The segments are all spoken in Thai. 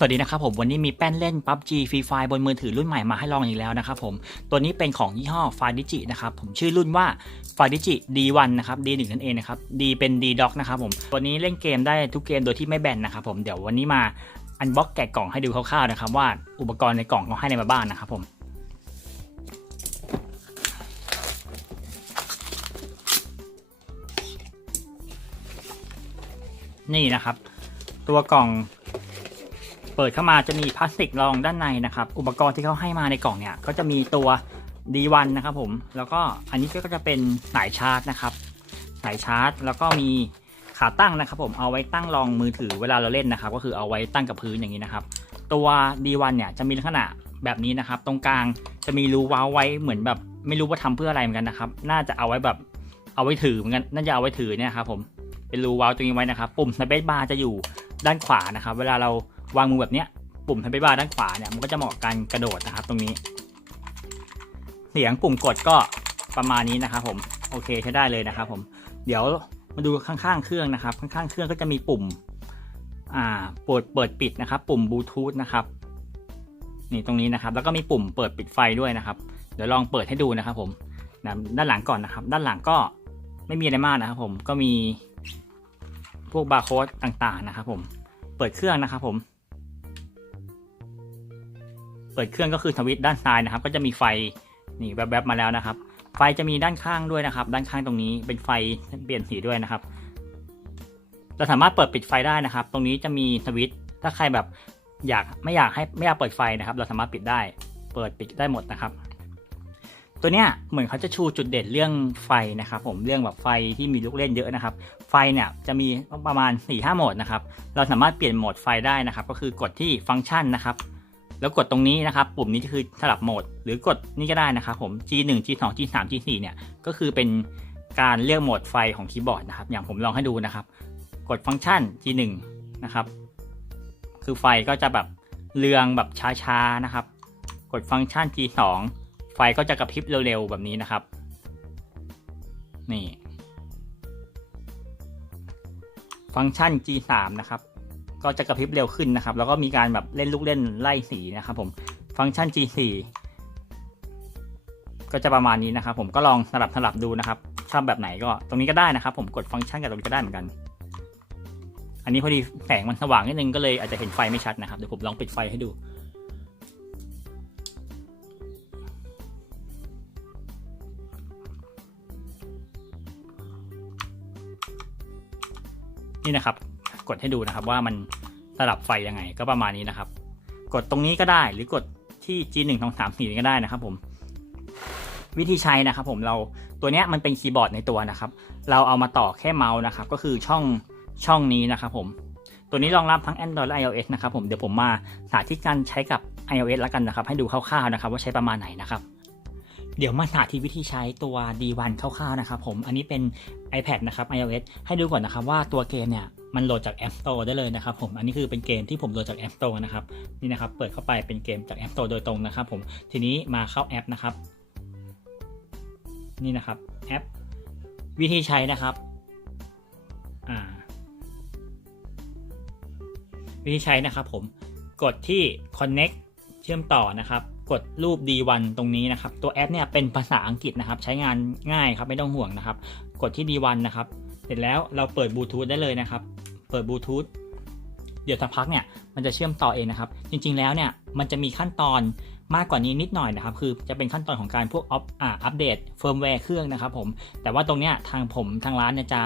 สวัสดีนะครับผมวันนี้มีแป้นเล่น PUBG Free Fire บนมือถือรุ่นใหม่มาให้ลองอีกแล้วนะครับผมตัวนี้เป็นของยี่ห้อ f a d i g i นะครับผมชื่อรุ่นว่า f a d i g i D1 นะครับ D1 นั่นเองนะครับ D เป็น D Dock นะครับผมตัวนี้เล่นเกมได้ทุกเกมโดยที่ไม่แบนนะครับผมเดี๋ยววันนี้มาอันบ็อกแกะกล่องให้ดูคร่าวๆนะครับว่าอุปกรณ์ในกล่องเขาให้ในมาบ้างนะครับผมนี่นะครับ ตัวกล่อง เปิดเข้ามาจะมีพลาสติกรองด้านในนะครับ อุปกรณ์ที่เขาให้มาในกล่องเนี่ย ก็จะมีตัว D1 นะครับผม แล้วก็อันนี้ก็จะเป็นสายชาร์จนะครับ สายชาร์จ แล้วก็มีขาตั้งนะครับผมเอาไว้ตั้งรองมือถือเวลาเราเล่นนะครับ ก็คือเอาไว้ตั้งกับพื้นอย่างนี้นะครับ ตัว D1 เนี่ยจะมีลักษณะแบบนี้นะครับ ตรงกลางจะมีรูว้าไว้เหมือนแบบไม่รู้ว่าทำเพื่ออะไรเหมือนกันนะครับ น่าจะเอาไว้แบบเอาไว้ถือเหมือนกัน น่าจะเอาไว้ถือเนี่ยครับผม เป็นรูว้าตรงนี้ไว้นะครับ ปุ่มสเปซบาร์จะอยู่ด้านขวานะครับ เวลาเรา วางมือแบบเนี้ยปุ่มสเปซบาด้านขวาเนี่ยมันก็จะเหมาะกับกระโดดนะครับ ตรงนี้ เสียงปุ่มกดก็ประมาณนี้นะครับผมโอเคใช้ได้เลยนะครับ ผม เดี๋ยวมาดูข้างๆเครื่องนะครับ ข้างๆเครื่องก็จะมีปุ่มอ่าเปิดเปิดปิดนะครับ ปุ่มบลูทูธนะครับนี่ตรงนี้นะครับ แล้วก็มีปุ่มเปิดปิดไฟด้วยนะครับ เดี๋ยวลองเปิดให้ดูนะครับ ผมนะด้านหลังก่อนนะครับ ด้านหลังก็ไม่มีอะไรมากนะครับผมก็มีพวกบาร์โค้ดต่างๆนะครับ ผม เปิดเครื่องนะครับ ผม ปิดเครื่องก็คือสวิตช์ด้านซ้ายนะครับ ก็จะมีไฟนี่แวบๆมาแล้วนะครับ ไฟจะมีด้านข้างด้วยนะครับ ด้านข้างตรงนี้เป็นไฟเปลี่ยนสีด้วยนะครับ เราสามารถเปิดปิดไฟได้นะครับ ตรงนี้จะมีสวิตช์ถ้าใครแบบอยากไม่อยากให้ไม่อยากเปิดไฟนะครับ เราสามารถปิดได้ เปิดปิดได้หมดนะครับ ตัวเนี้ยเหมือนเขาจะชูจุดเด่นเรื่องไฟนะครับ ผมเรื่องแบบไฟที่มีลูกเล่นเยอะนะครับ ไฟเนี่ยจะมีประมาณ4ี่ห้าโหมดนะครับ เราสามารถเปลี่ยนโหมดไฟได้นะครับ ก็คือกดที่ฟังก์ชันนะครับ แล้วกดตรงนี้นะครับ ปุ่มนี้คือสลับโหมด หรือกดนี่ก็ได้นะครับผม G1 G2 G3 G4 เนี่ยก็คือเป็นการเลือกโหมดไฟของคีย์บอร์ดนะครับ อย่างผมลองให้ดูนะครับ กดฟังก์ชัน G1 นะครับ คือไฟก็จะแบบเรืองแบบช้าๆนะครับ กดฟังก์ชัน G2 ไฟก็จะกระพริบเร็วๆแบบนี้นะครับ นี่ ฟังก์ชัน G3 นะครับ ก็จะกระพริบเร็วขึ้นนะครับ แล้วก็มีการแบบเล่นลูกเล่นไล่สีนะครับผมฟังก์ชัน G4 ก็จะประมาณนี้นะครับ ผมก็ลองสลับสลับดูนะครับชอบแบบไหนก็ตรงนี้ก็ได้นะครับ ผมกดฟังก์ชันกับตรงนี้ก็ได้เหมือนกัน อันนี้พอดีแสงมันสว่างนิดนึงก็เลยอาจจะเห็นไฟไม่ชัดนะครับเดี๋ยวผมลองปิดไฟให้ดูนี่นะครับ กดให้ดูนะครับ ว่ามันสลับไฟยังไงก็ประมาณนี้นะครับ กดตรงนี้ก็ได้หรือกดที่ G1 2 3 4ก็ได้นะครับ ผม วิธีใช้นะครับ ผมเราตัวเนี้ยมันเป็นคีย์บอร์ดในตัวนะครับ เราเอามาต่อแค่เมาส์นะครับ ก็คือช่องช่องนี้นะครับ ผมตัวนี้รองรับทั้ง Android และ iOS นะครับผมเดี๋ยวผมมาสาธิตการใช้กับ iOS แล้วกันนะครับ ให้ดูคร่าวๆนะครับว่าใช้ประมาณไหนนะครับ เดี๋ยวมาสาธิตวิธีใช้ตัว D1 คร่าวๆนะครับผมอันนี้เป็น iPad นะครับ iOS ให้ดูก่อนนะครับว่าตัวเกมเนี่ย มันโหลดจาก App Store ได้เลยนะครับผมอันนี้คือเป็นเกมที่ผมโหลดจาก App Store นะครับนี่นะครับเปิดเข้าไปเป็นเกมจาก App Store โดยตรงนะครับผมทีนี้มาเข้าแอปนะครับ นี่นะครับแอปวิธีใช้นะครับอ่าวิธีใช้นะครับผมกดที่ connect เชื่อมต่อนะครับ กดรูป D1 ตรงนี้นะครับ ตัวแอปเนี่ยเป็นภาษาอังกฤษนะครับ ใช้งานง่ายครับไม่ต้องห่วงนะครับ กดที่ D1 นะครับ เสร็จแล้วเราเปิดบลูทูธได้เลยนะครับ เปิดบลูทูธเดี๋ยวสักพักเนี่ยมันจะเชื่อมต่อเองนะครับ จริง ๆ แล้วเนี่ยมันจะมีขั้นตอนมากกว่านี้นิดหน่อยนะครับ คือจะเป็นขั้นตอนของการพวกอัปอ่าอัปเดตเฟิร์มแวร์เครื่องนะครับผม แต่ว่าตรงเนี้ยทางผมทางร้านเนี่ยจะ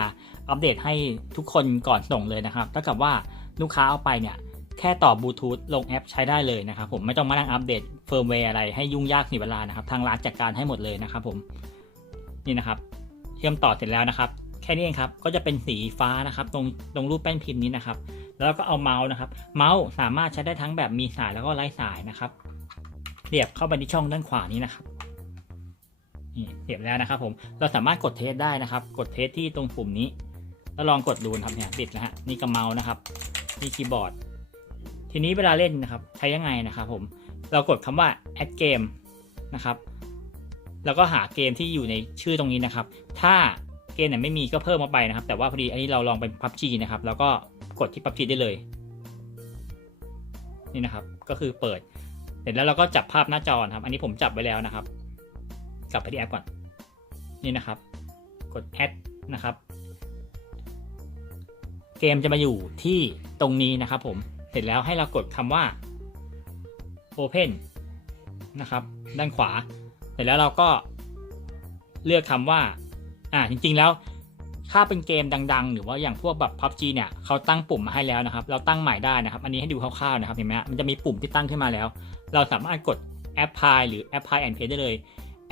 อัปเดตให้ทุกคนก่อนส่งเลยนะครับเท่ากับว่าลูกค้าเอาไปเนี่ยแค่ต่อบลูทูธลงแอปใช้ได้เลยนะครับผมไม่ต้องมานั่งอัปเดตเฟิร์มแวร์อะไรให้ยุ่งยากเสียเวลานะครับ ทางร้านจัดการให้หมดเลยนะครับผมนี่นะครับ เชื่อมต่อเสร็จแล้วนะครับ แค่นี้เองครับ ก็จะเป็นสีฟ้านะครับ ตรงตรงรูปแป้นพิมพ์นี้นะครับ แล้วก็เอาเมาส์นะครับ เมาส์สามารถใช้ได้ทั้งแบบมีสายแล้วก็ไร้สายนะครับเสียบเข้าไปที่ช่องด้านขวานี้นะครับนี่เสียบแล้วนะครับ ผม เราสามารถกดเทสได้นะครับ กดเทสที่ตรงปุ่มนี้ แล้วลองกดดูนะครับเนี่ยติดนะฮะ นี่ก็เมาส์นะครับ นี่คีย์บอร์ด ทีนี้เวลาเล่นนะครับ ใช้ยังไงนะครับ ผม เรากดคำว่า add game นะครับ แล้วก็หาเกมที่อยู่ในชื่อตรงนี้นะครับ ถ้า เกมไหนไม่มีก็เพิ่มมาไปนะครับ แต่ว่าพอดีอันนี้เราลองเป็น PUBG นะครับ แล้วก็กดที่ PUBG ได้เลย นี่นะครับ ก็คือเปิด เสร็จแล้วเราก็จับภาพหน้าจอนะครับ อันนี้ผมจับไว้แล้วนะครับ กลับไปที่แอปก่อน นี่นะครับ กด add นะครับ เกมจะมาอยู่ที่ตรงนี้นะครับ ผม เสร็จแล้วให้เรากดคำว่า open นะครับ ด้านขวา เสร็จแล้วเราก็เลือกคำว่า อ่าจริงๆแล้วถ้าเป็นเกมดัง ๆ หรือว่าอย่างพวกแบบ PUBG เนี่ยเขาตั้งปุ่มมาให้แล้วนะครับ เราตั้งใหม่ได้นะครับ อันนี้ให้ดูคร่าวๆนะครับเห็นไหมฮะมันจะมีปุ่มที่ตั้งขึ้นมาแล้ว เราสามารถกด Apply หรือ Apply and Pay ได้เลย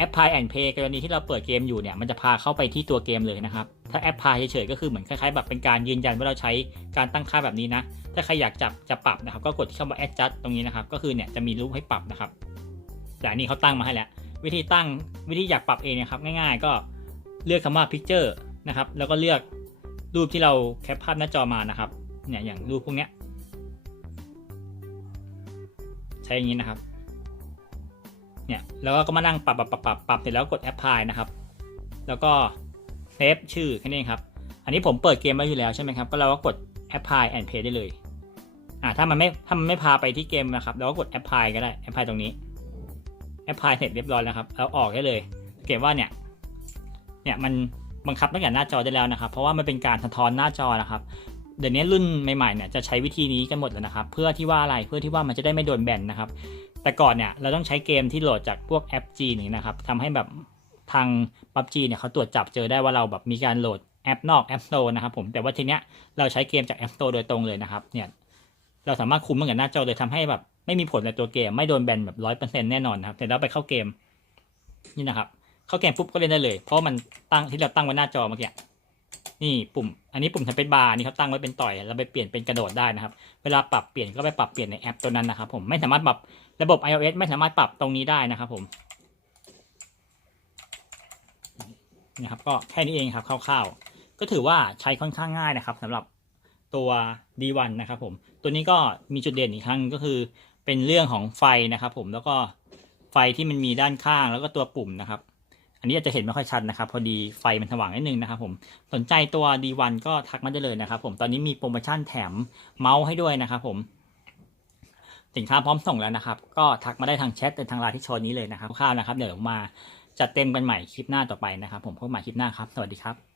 Apply and Pay กรณีที่เราเปิดเกมอยู่เนี่ยมันจะพาเข้าไปที่ตัวเกมเลยนะครับ ถ้า Apply เฉยๆก็คือเหมือนคล้ายๆแบบเป็นการยืนยันว่าเราใช้การตั้งค่าแบบนี้นะ ถ้าใครอยากจับจะปรับนะครับ ก็กดที่คำว่า adjust ตรงนี้นะครับ ก็คือเนี่ยจะมีรูปให้ปรับนะครับแต่อันนี้เขาตั้งมาให้แล้ว วิธีตั้งวิธีอยากปรับเองนะครับ ง่าย ๆ ก็ เลือกคำว่า picture นะครับ แล้วก็เลือกรูปที่เราแคปภาพหน้าจอมานะครับ เนี่ยอย่างรูปพวกเนี้ย ใช้อย่างนี้นะครับ เนี่ยแล้วก็มานั่งปรับปรับปรับปรับปรับเสร็จแล้วกด apply นะครับ แล้วก็เซฟชื่อแค่นี้ครับ อันนี้ผมเปิดเกมไว้อยู่แล้วใช่ไหมครับ ก็เราก็กด apply and pay ได้เลย อ่าถ้ามันไม่ถ้ามันไม่พาไปที่เกมนะครับ เราก็กด apply ก็ได้ apply ตรงนี้ apply เสร็จเรียบร้อยแล้วครับแล้วออกได้เลยสังเกตว่าเนี่ย เนี่ยมันบังคับตั้งแต่หน้าจอได้แล้วนะครับ เพราะว่ามันเป็นการสะท้อนหน้าจอนะครับเดี๋ยวนี้รุ่นใหม่ๆเนี่ยจะใช้วิธีนี้กันหมดแล้วนะครับ เพื่อที่ว่าอะไรเพื่อที่ว่ามันจะได้ไม่โดนแบนนะครับ แต่ก่อนเนี่ยเราต้องใช้เกมที่โหลดจากพวกแอปจีนอย่นะครับทำให้แบบทาง PUBG เนี่ยเขาตรวจจับเจอได้ว่าเราแบบมีการโหลดแอปนอกแอป Store นะครับผมแต่ว่าทีเนี้ยเราใช้เกมจากแอป Store โดยตรงเลยนะครับเนี่ยเราสามารถคุมมันกับหน้าจอเลยทำให้แบบไม่มีผลในตัวเกม ไม่โดนแบนแบบร้อยเปอร์เซ็นต์แน่นอนนะครับแต่เราไปเข้าเกมนี่นะครับ เข้าเกมปุ๊บก็เล่นได้เลย เพราะมันตั้งที่เราตั้งไว้หน้าจอเมื่อกี้นี่ปุ่ม อันนี้ปุ่มสเปซบาร์นี่เขาตั้งไว้เป็นต่อยเราไปเปลี่ยนเป็นกระโดดได้นะครับ เวลาปรับเปลี่ยนก็ไปปรับเปลี่ยนในแอปตัวนั้นนะครับ ผมไม่สามารถปรับระบบ iOS ไม่สามารถปรับตรงนี้ได้นะครับ ผมนะครับก็แค่นี้เองครับคร่าวๆ ก็ถือว่าใช้ค่อนข้างง่ายนะครับสำหรับตัว D1 นะครับ ผม ตัวนี้ก็มีจุดเด่นอีกครั้งก็คือ เป็นเรื่องของไฟนะครับ ผมแล้วก็ไฟที่มันมีด้านข้างแล้วก็ตัวปุ่มนะครับ อันนี้อาจจะเห็นไม่ค่อยชัดนะครับ พอดีไฟมันสว่างนิดนึงนะครับผมสนใจตัว D1 ก็ทักมาได้เลยนะครับผมตอนนี้มีโปรโมชั่นแถมเมาส์ให้ด้วยนะครับผมสินค้าพร้อมส่งแล้วนะครับ ก็ทักมาได้ทางแชทในทางไลน์ที่โชว์นี้เลยนะครับคร่าวๆนะครับ เดี๋ยวมาจัดเต็มกันใหม่คลิปหน้าต่อไปนะครับ ผมพบใหม่คลิปหน้าครับ สวัสดีครับ